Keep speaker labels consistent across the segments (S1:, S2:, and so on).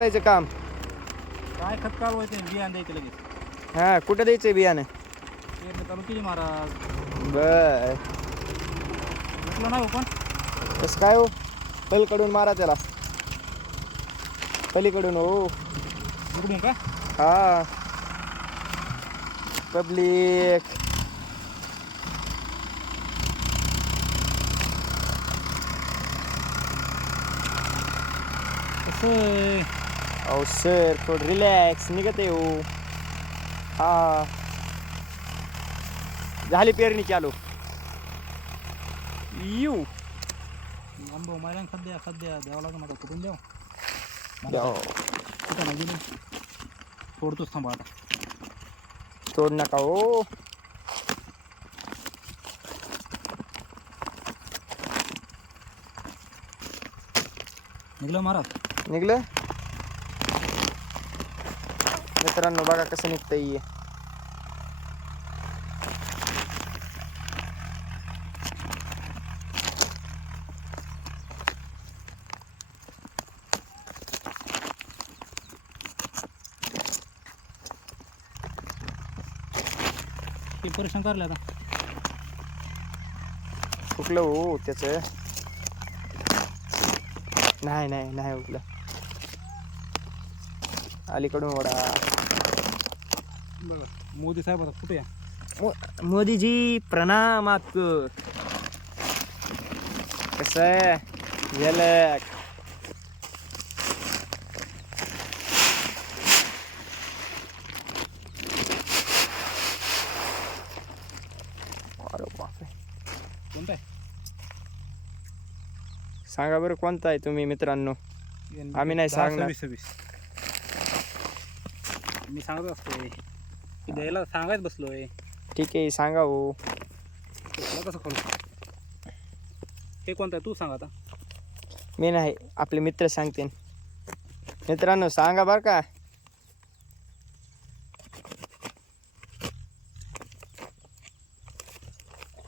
S1: करायचं काम?
S2: काय खत कालवायचं बियाण द्यायचं लगेच.
S1: हा कुठं द्यायचंय बियाणं?
S2: चालू केली महाराज.
S1: बर.
S2: म्हटलं नाही हो पण
S1: कसं काय हो? पलीकडून मारा त्याला. पलीकडून हो.
S2: का?
S1: हा. पब्लिक.
S2: असं
S1: अहो सर थोडं रिलॅक्स निघत आहे हो. हा. झाली पेरणी चालू. यू.
S2: आंबो मैदान सध्या सध्या द्यावं लागेल मला कुठून द्यावं?
S1: द्याव.
S2: कुठं नाही गेली. सोडतोच थांबा आता.
S1: तोड नका हो.
S2: निघलं महाराज?
S1: निघलं? मित्रांनो बघा कसं निघतंय
S2: ते परेशान करले आता?
S1: फुकलं हो त्याच. नाही नाही नाही अलीकडून वडा.
S2: बघा मोदी साहेब आता कुठे
S1: मो- मोदीजी प्रणाम आपको कसं आहे? झलक अरे बापरे.
S2: कोणता आहे?
S1: सांगा बरं कोणता आहे तुम्ही मित्रांनो? आम्ही नाही
S2: दहा,
S1: सांगणार.
S2: सव्वीस सव्वीस. मी सांगत असतोय. की द्यायला सांगायच बसलोय.
S1: ठीक आहे सांगा हो
S2: तुला कसं खोल हे कोणतं आहे? तू सांग आता.
S1: मी नाही आपले मित्र सांगतील. मित्रांनो सांगा बरं का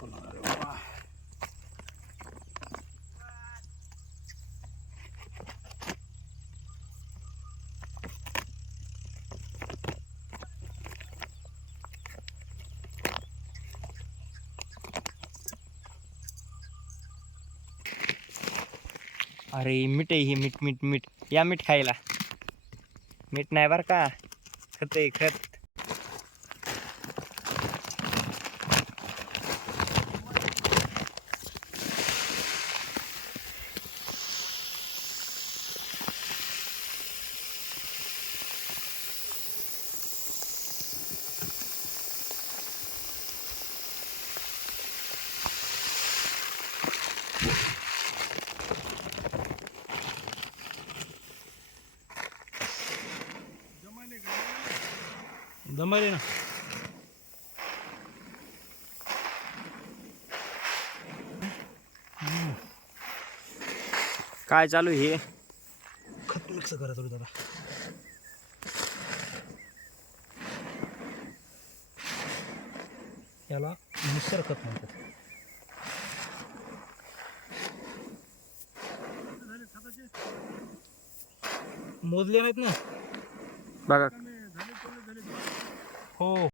S2: अरे वा.
S1: अरे मीठ आहे ही मीठ मीठ मीठ. या मीठ खायला. मीठ नाही बरं का? खत आहे खत.
S2: दमायले ना
S1: काय चालू हे?
S2: खत मिक्स करा थोडी दादा याला मिक्सर खत म्हणतात. मोजले नाहीत ना?
S1: बघा.
S2: हो